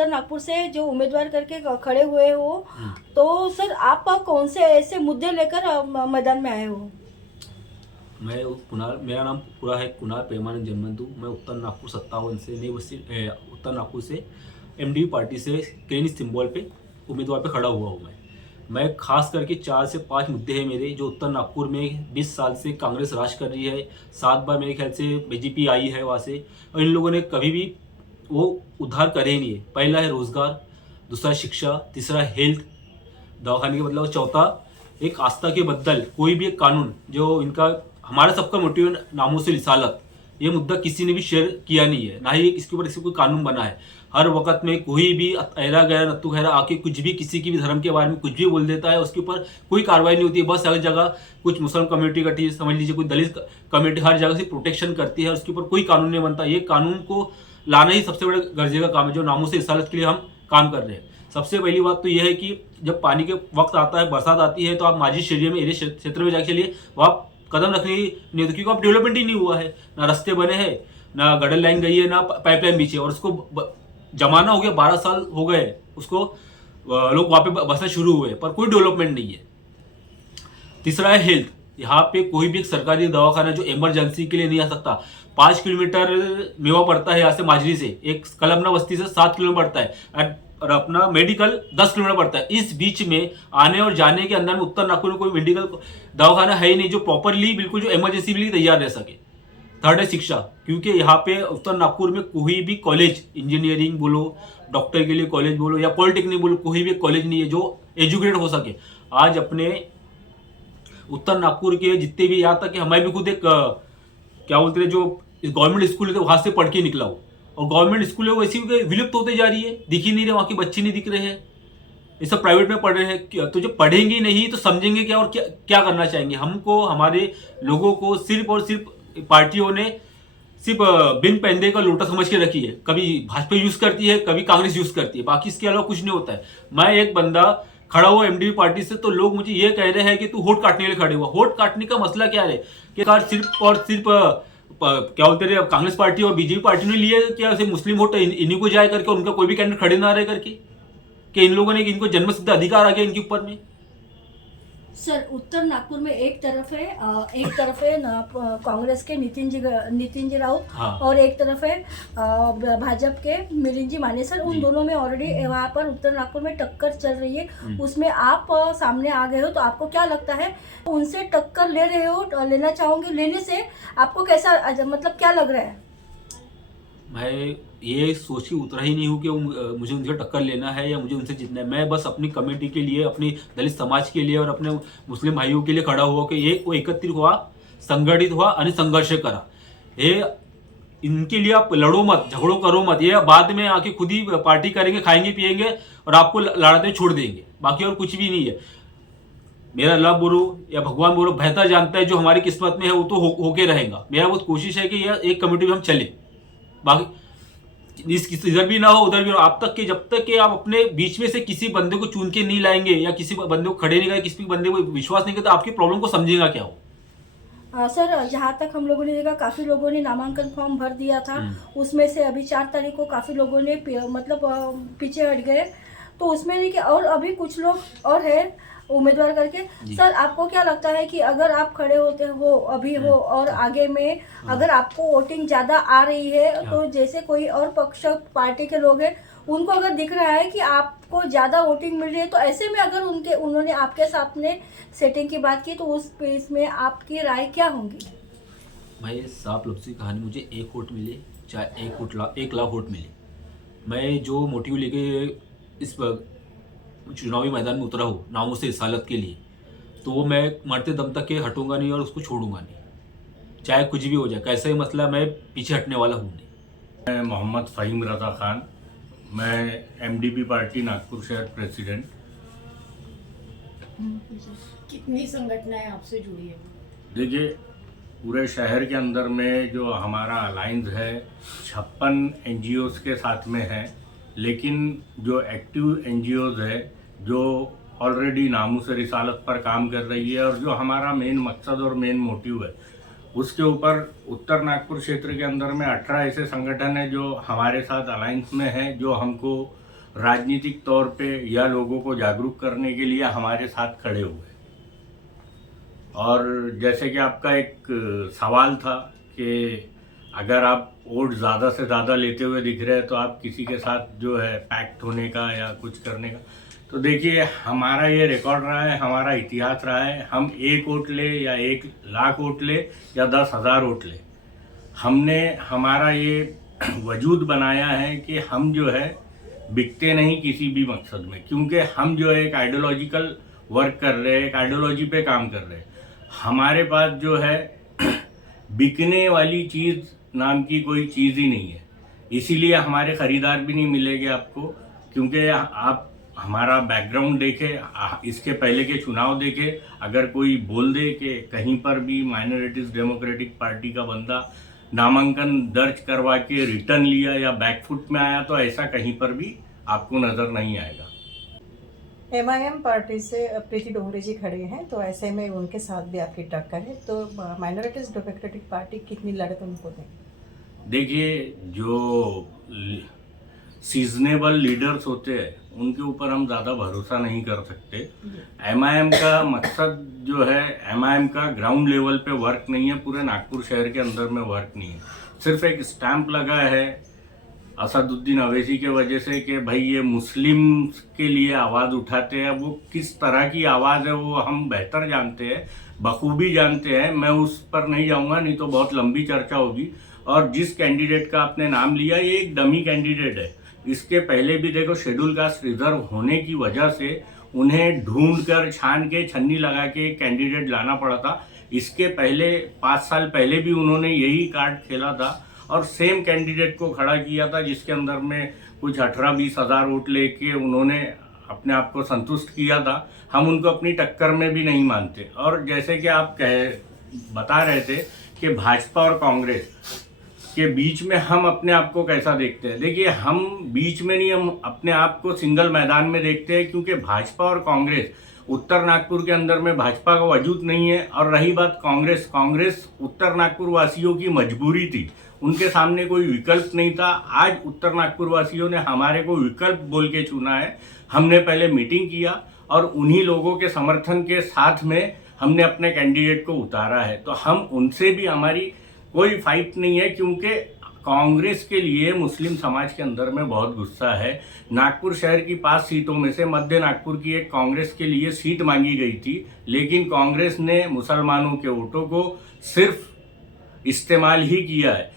उत्तर नागपुर से जो उम्मीदवार करके खड़े हुए हो, तो सर आप कौन से ऐसे मुद्दे लेकर मैदान में आए हो? मैं कुणाल, मेरा नाम पूरा है कुणाल प्रेमानंद जन्मंतु। मैं उत्तर नागपुर 57 से नई बस्ती उत्तर नागपुर से एमडी पार्टी से क्रेन सिंबल पे उम्मीदवार पे खड़ा हुआ हूँ। मैं खास करके 4 से 5 मुद्दे हैं मेरे, जो उत्तर नागपुर में 20 साल से कांग्रेस राज कर रही है। 7 बार मेरे ख्याल से बीजेपी आई है वहाँ से, और इन लोगों ने कभी भी वो उद्धार करे ही नहीं है। पहला है रोजगार, दूसरा शिक्षा, तीसरा हेल्थ दवाखाने के मतलब, चौथा एक आस्था के बदल कोई भी एक कानून जो इनका, हमारा सबका मोटिव है नामों से रिसालत। ये मुद्दा किसी ने भी शेयर किया नहीं है, ना ही इसके ऊपर इससे कोई कानून बना है। हर वक्त में कोई भी ऐरा गैरा नत्थु खैरा आके कुछ भी किसी की भी धर्म के बारे में कुछ भी बोल देता है, उसके ऊपर कोई कार्रवाई नहीं होती है। बस हर जगह कुछ मुस्लिम कम्युनिटी का समझ लीजिए, कोई दलित कम्युनिटी हर जगह से प्रोटेक्शन करती है, उसके ऊपर कोई कानून नहीं बनता। ये कानून को लाना ही सबसे बड़े गर्जे का काम है, जो नामों से रिसालत के लिए हम काम कर रहे हैं। सबसे पहली बात तो यह है कि जब पानी के वक्त आता है, बरसात आती है, तो आप माझी स्टेडियम में एरिया क्षेत्र में जाके चलिए, वहाँ कदम रखने नहीं होती, क्योंकि अब डेवलपमेंट ही नहीं हुआ है। ना रास्ते बने हैं, ना गटर लाइन गई है, ना पाइपलाइन बिछी है, और उसको जमाना हो गया, 12 साल हो गए उसको, लोग वहाँ पे बसना शुरू हुए, पर कोई डेवलपमेंट नहीं है। तीसरा है हेल्थ। यहाँ पे कोई भी एक सरकारी दवाखाना जो इमरजेंसी के लिए नहीं आ सकता। 5 किलोमीटर मेवा पड़ता है यहाँ से, माजरी से, एक कलमना बस्ती से 7 किलोमीटर पड़ता है, और अपना मेडिकल 10 किलोमीटर पड़ता है। इस बीच में आने और जाने के अंदर में उत्तर नागपुर में कोई मेडिकल दवाखाना है ही नहीं, जो प्रॉपरली बिल्कुल जो इमरजेंसी के लिए तैयार रह सके। थर्ड है शिक्षा, क्योंकि यहाँ पे उत्तर नागपुर में कोई भी कॉलेज, इंजीनियरिंग बोलो, डॉक्टर के लिए कॉलेज बोलो, या पॉलिटेक्निक बोलो, कोई भी कॉलेज नहीं है जो एजुकेटेड हो सके। आज अपने उत्तर नागपुर के जितने भी, यहाँ तक कि हमारे भी खुद एक क्या बोलते हैं, जो गवर्नमेंट स्कूल है वहां से पढ़ के निकला हूँ, और गवर्नमेंट स्कूल है वो ऐसी विलुप्त होते जा रही है, दिख ही नहीं रहे, वहाँ के बच्चे नहीं दिख रहे हैं, ये सब प्राइवेट में पढ़ रहे हैं। तो जो पढ़ेंगे नहीं तो समझेंगे क्या, और क्या क्या करना चाहेंगे। हमको, हमारे लोगों को सिर्फ और सिर्फ पार्टियों ने सिर्फ बिन पैंदे का लोटा समझ के रखी है। कभी भाजपा यूज करती है, कभी कांग्रेस यूज करती है, बाकी इसके अलावा कुछ नहीं होता है। मैं एक बंदा खड़ा हुआ एमडीपी पार्टी से, तो लोग मुझे ये कह रहे हैं कि तू होट काटने के लिए खड़े हुआ। होट काटने का मसला क्या है कि सिर्फ और सिर्फ क्या बोलते रहे, कांग्रेस पार्टी और बीजेपी पार्टी ने लिए क्या, मुस्लिम वोट इन्हीं को जाए करके, उनका कोई भी कैंडिडेट खड़े ना रहे करके, कि इन लोगों ने, इनको जन्मसिद्ध अधिकार आ गया इनके ऊपर में। सर उत्तर नागपुर में एक तरफ है कांग्रेस के नितिन जी राउत, हाँ। और एक तरफ है भाजपा के मिलिंद जी माने। सर उन दोनों में ऑलरेडी वहाँ पर उत्तर नागपुर में टक्कर चल रही है, उसमें आप सामने आ गए हो, तो आपको क्या लगता है, उनसे टक्कर ले रहे हो, लेना चाहोगे, लेने से आपको कैसा, मतलब क्या लग रहा है? मैं ये सोच के उतरा ही नहीं हूँ कि मुझे उनसे टक्कर लेना है या मुझे उनसे जीतना है। मैं बस अपनी कम्युनिटी के लिए, अपनी दलित समाज के लिए और अपने मुस्लिम भाइयों के लिए खड़ा हुआ कि ये वो एकत्रित हुआ, संगठित हुआ और संघर्ष करा। ये इनके लिए आप लड़ो मत, झगड़ो करो मत, ये बाद में आके खुद ही पार्टी करेंगे, खाएंगे पिएंगे और आपको लड़ाते छोड़ देंगे, बाकी और कुछ भी नहीं है। मेरा अल्लाह बोलो या भगवान बोलो बेहतर जानता है, जो हमारी किस्मत में है वो तो होके रहेगा। मेरा बहुत कोशिश है कि यह एक कम्युनिटी में हम चले, बाकी इधर भी ना हो उधर भी ना हो। आप तक के, जब तक कि आप अपने बीच में से किसी बंदे को चुन के नहीं लाएंगे या किसी बंदे को खड़े नहीं करेंगे, किसी बंदे को विश्वास नहीं करता, आपकी प्रॉब्लम को समझेगा क्या हो। सर जहाँ तक हम लोगों ने देखा, काफ़ी लोगों ने नामांकन फॉर्म भर दिया था, उसमें से अभी 4 तारीख को काफ़ी लोगों ने मतलब पीछे हट गए, तो उसमें नहीं कि, और अभी कुछ लोग और है उम्मीदवार करके। सर आपको क्या लगता है कि अगर आप खड़े होते हो अभी हो, और आगे में अगर आपको वोटिंग ज़्यादा आ रही है, तो जैसे कोई और पक्ष पार्टी के लोग हैं, उनको अगर दिख रहा है कि आपको ज़्यादा वोटिंग मिल रही है, तो ऐसे में अगर उन्होंने आपके सामने सेटिंग की बात की, तो उस पेज में आपकी राय क्या होंगी? भाई साफ लफ्ज़ी कहानी, मुझे 1 वोट मिले चाहे 1 लाख वोट मिले, मैं जो मोटिव लेके इस चुनावी मैदान में उतरा हूँ नामों से रिसालत के लिए, तो वो मैं मरते दम तक के हटूंगा नहीं और उसको छोड़ूंगा नहीं, चाहे कुछ भी हो जाए, कैसा ही मसला, मैं पीछे हटने वाला हूँ नहीं। मैं मोहम्मद फ़हीम रज़ा खान, मैं एमडीपी पार्टी नागपुर शहर प्रेसिडेंट। कितनी संगठनाएं आपसे जुड़ी है? देखिए, पूरे शहर के अंदर में जो हमारा अलायंस है 56 एनजीओज़ के साथ में है, लेकिन जो एक्टिव एनजीओज़ है जो ऑलरेडी नामूस रिसालत पर काम कर रही है, और जो हमारा मेन मकसद और मेन मोटिव है, उसके ऊपर उत्तर नागपुर क्षेत्र के अंदर में 18 ऐसे संगठन हैं जो हमारे साथ अलायंस में हैं, जो हमको राजनीतिक तौर पे या लोगों को जागरूक करने के लिए हमारे साथ खड़े हुए। और जैसे कि आपका एक सवाल था कि अगर आप वोट ज़्यादा से ज़्यादा लेते हुए दिख रहे हैं तो आप किसी के साथ जो है पैक्ट होने का या कुछ करने का, तो देखिए हमारा ये रिकॉर्ड रहा है, हमारा इतिहास रहा है। हम 1 वोट ले या 1,00,000 वोट ले या 10,000 वोट ले, हमने हमारा ये वजूद बनाया है कि हम जो है बिकते नहीं किसी भी मकसद में, क्योंकि हम जो है एक आइडियोलॉजिकल वर्क कर रहे हैं, एक आइडियोलॉजी पे काम कर रहे हैं। हमारे पास जो है बिकने वाली चीज़ नाम की कोई चीज़ ही नहीं है, इसीलिए हमारे ख़रीदार भी नहीं मिलेंगे आपको। क्योंकि आप हमारा बैकग्राउंड देखें, इसके पहले के चुनाव देखें, अगर कोई बोल दे कि कहीं पर भी माइनॉरिटीज़ डेमोक्रेटिक पार्टी का बंदा नामांकन दर्ज करवा के रिटर्न लिया या बैकफुट में आया, तो ऐसा कहीं पर भी आपको नज़र नहीं आएगा। MIM पार्टी से प्रीति डोंगरे जी खड़े हैं, तो ऐसे में उनके साथ भी आपकी टक्कर है, तो माइनॉरिटीज डेमोक्रेटिक पार्टी कितनी लड़त उनको दें? देखिए, जो सीजनेबल लीडर्स होते हैं उनके ऊपर हम ज़्यादा भरोसा नहीं कर सकते। MIM का मकसद जो है, MIM का ग्राउंड लेवल पे वर्क नहीं है, पूरे नागपुर शहर के अंदर में वर्क नहीं है। सिर्फ एक स्टैंप लगा है असदुद्दीन अवैसी के वजह से कि भाई ये मुस्लिम के लिए आवाज़ उठाते हैं। वो किस तरह की आवाज़ है वो हम बेहतर जानते हैं, बखूबी जानते हैं। मैं उस पर नहीं जाऊंगा, नहीं तो बहुत लंबी चर्चा होगी। और जिस कैंडिडेट का आपने नाम लिया, ये एक डमी कैंडिडेट है। इसके पहले भी देखो, शेड्यूल कास्ट रिजर्व होने की वजह से उन्हें ढूंढ कर छान के छन्नी लगा के कैंडिडेट लाना पड़ा था। इसके पहले 5 साल पहले भी उन्होंने यही कार्ड खेला था और सेम कैंडिडेट को खड़ा किया था, जिसके अंदर में कुछ 18-20 हज़ार वोट लेके उन्होंने अपने आप को संतुष्ट किया था। हम उनको अपनी टक्कर में भी नहीं मानते। और जैसे कि आप बता रहे थे कि भाजपा और कांग्रेस के बीच में हम अपने आप को कैसा देखते हैं, देखिए हम बीच में नहीं, हम अपने आप को सिंगल मैदान में देखते हैं। क्योंकि भाजपा और कांग्रेस, उत्तर नागपुर के अंदर में भाजपा का वजूद नहीं है। और रही बात कांग्रेस उत्तर नागपुर वासियों की मजबूरी थी, उनके सामने कोई विकल्प नहीं था। आज उत्तर नागपुर वासियों ने हमारे को विकल्प बोल के चुना है। हमने पहले मीटिंग किया और उन्हीं लोगों के समर्थन के साथ में हमने अपने कैंडिडेट को उतारा है। तो हम उनसे भी, हमारी कोई फाइट नहीं है, क्योंकि कांग्रेस के लिए मुस्लिम समाज के अंदर में बहुत गुस्सा है। नागपुर शहर की 5 सीटों में से मध्य नागपुर की एक कांग्रेस के लिए सीट मांगी गई थी, लेकिन कांग्रेस ने मुसलमानों के वोटों को सिर्फ इस्तेमाल ही किया है।